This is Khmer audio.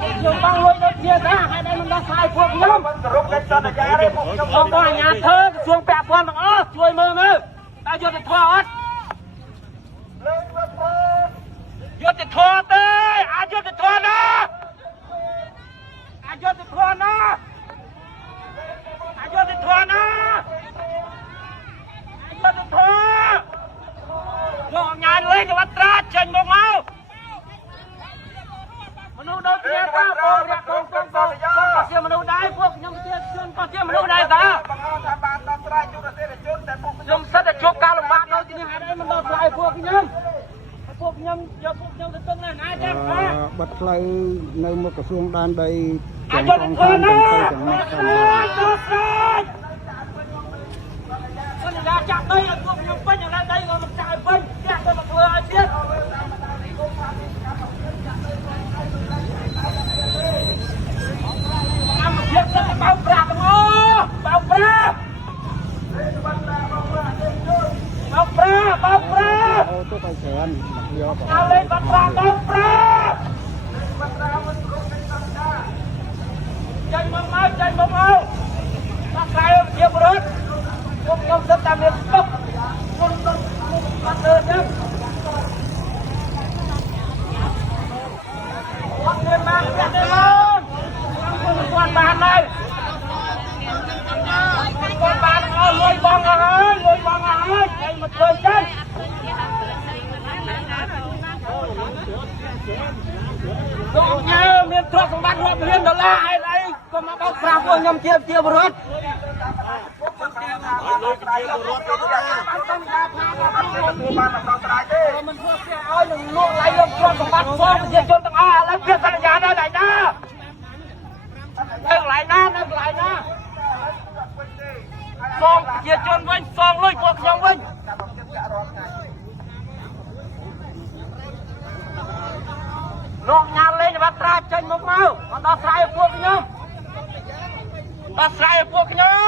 យើងបងលុយដូចជាថាហើយតែមិនដោះស្រាយពួកខ្ញុំរុំកិច្ចសន្យាទេពួកខ្ញុំបងអាជ្ញាធរក្រសួងពាក់ព័ន្ធទាំងអស់ជួយមើលមើលតើយុទ្ធធម៌អត់យុទ្ធធម៌ទេអយុទ្ធធម៌ណាអយុទ្ធធម៌ណាអយុទ្ធធម៌ណាអយុទ្ធធម៌លោកញ៉ាំលេងវត្តត្រាចេញមកមនុស្សដូចគ្នាតាបងរកកូនក៏ជាមនុស្សដែរពួកខ្ញុំជាជនក៏ជាមនុស្សដែរតាបង្ហាញថាបានដោះស្រាយជូនអតិថិជនតែពួកខ្ញុំសិតតែជួបការលំបាកដូចគ្នាហើយមិនដោះស្រាយពួកខ្ញុំយកពួកខ្ញុំទៅពឹងណាចាំបិទផ្លូវនៅមុខក្រសួងដែនដីទាំងសងខាងទាំងទៅទាំងមកទៅសន្យាចាក់ដីឲ្យពួកខ្ញុំពេញឥឡូវដីក៏មិនចាក់ឲ្យពេញចាក់ទៅមកធ្វើឲ្យទៀតយកទៅបោកប្រាក់ទាំងអស់បោកប្រាក់អូទៅទៅច្រើនយកเอาเลยบัตรบោកប្រាក់ចេញមកមកចេញមកមកដល់ក្រៅជាបរិបទពួកខ្ញុំសិតតែមានស្ទុកគុំទៅបាត់លើចឹងអត់មានមកទេមកគាត់បានហើយគាត់បានអស់លុយបងអើយលុយបងអើយឯងមកធ្វើចឹងលោកញ៉ាមានទ្រព្យសម្បត្តិរាប់លានដុល្លារឯអីក៏មកបោកប្រាស់ពួកខ្ញុំជាបរិបទលុយជាបរិបទទៅដែរបានតាមការថាបានដល់ស្រ័យទេមិនធ្វើផ្ទះឲ្យនឹងលក់ឡៃយកទ្រព្យសម្បត្តិផងប្រជាជនទាំងអស់ឥឡូវវាសន្យានៅไหนណានៅកន្លែងណានៅកន្លែងណាសងប្រជាជនវិញសងលុយពួកខ្ញុំវិញលោកញ៉ាំលេងបាត់ត្រាចេញមកមកដោះស្រាយឲ្យពួកខ្ញុំដោះស្រាយឲ្យពួកខ្ញុំ